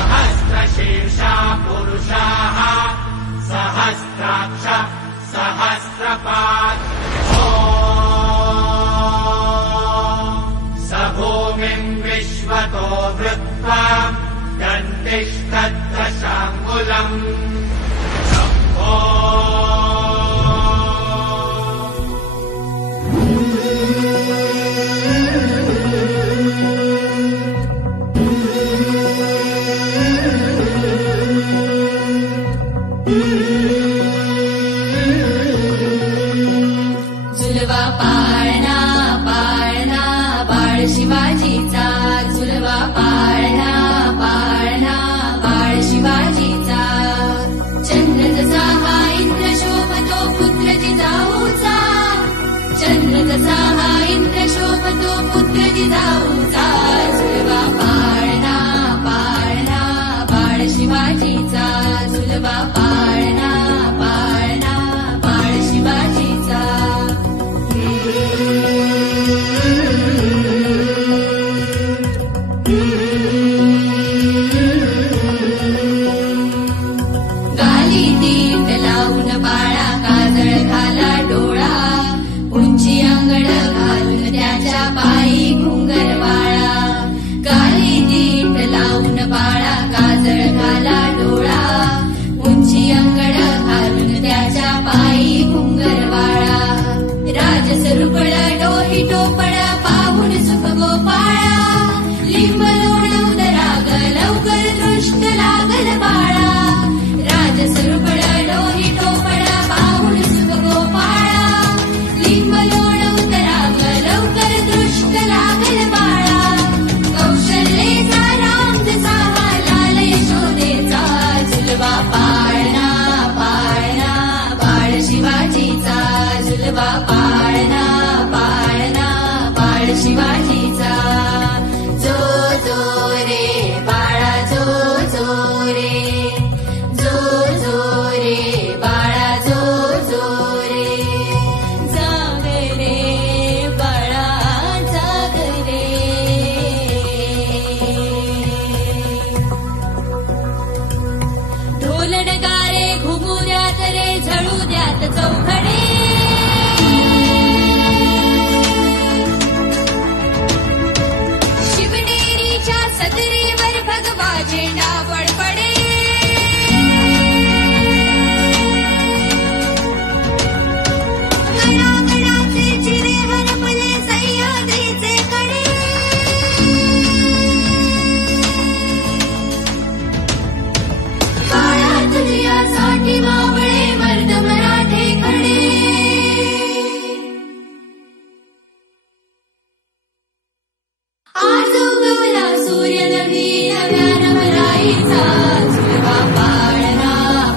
सहस्रशीर्षा पुरुषाः सहस्राक्ष सहस्रपात् स भूमिम् विश्वतो वृत्वा दन्तिष्ठदशाङ्गुलम् झुलवा पाळणा पाळणा बाळ शिवाजीचा झुलवा पाळणा पाळणा बाळ शिवाजीचा चंद्र जसा हा इंद्र शोभतो पुत्र जिजाऊचा चंद्र जसा हा इंद्र शोभतो पुत्र जिजाऊचा झुलवा पाळणा पाळणा बाळ शिवाजीचा झुलवा पाळणा पाळणा बाळ शिवाजीचा गाली दीट लावून बाळा काजळ घाला डोळा उंची अंगड घालून त्याच्या पायी घुंगर वाळा गाली दीट लावून बाळा काजळ घाला डोळा उंची अंगड घालून त्याच्या पायी घुंगर वाळा राजसरुपळ डोही टोपळ पाहून सुख गोपाळा लिंब लोणवद राग लवकर दृष्ट लागल बाळा राजसरुपळ डोही टोपळ पाहून सुख गोपाळा लिंब लोणवद राग लवकर दृष्ट लागल बाळा कौशल्येचा राम जसा हा लाल यशोदेचा झुलवा पाळणा पाळणा बाळ शिवाजीचा झुलवा पाळणा पाळणा बाळ शिवाजीचा जो जो रे बाळा जो जो रे जो जो रे बाळा जो जो रे जाग रे बाळा जाग रे ढोल नगारे घुमू द्यात रे झळू द्यात चौघडे शिवनेरीच्या सदरीवर भगवा झेंडा फडफडे गडागडाचे चिरे हरपले सह्याद्रीचे कडे बाळा तुझ्यासाठी मावळे मर्द मराठे खडे आज उगवला सूर्य नवीन नव्यान भराईचा झुलवा पाळणा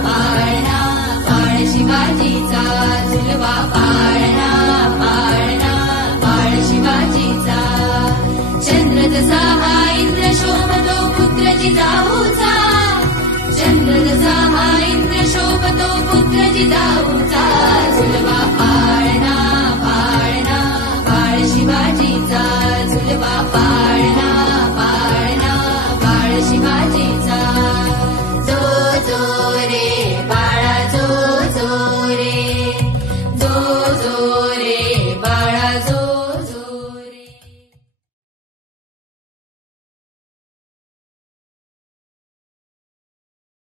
पाळणा बाळ शिवाजीचा झुलवा पाळणा पाळणा बाळ शिवाजीचा चंद्र जसा हा इंद्र शोभतो पुत्र जिजाऊचा चंद्र जसा हा इंद्र शोभतो पुत्र जिजाऊचा झुलवा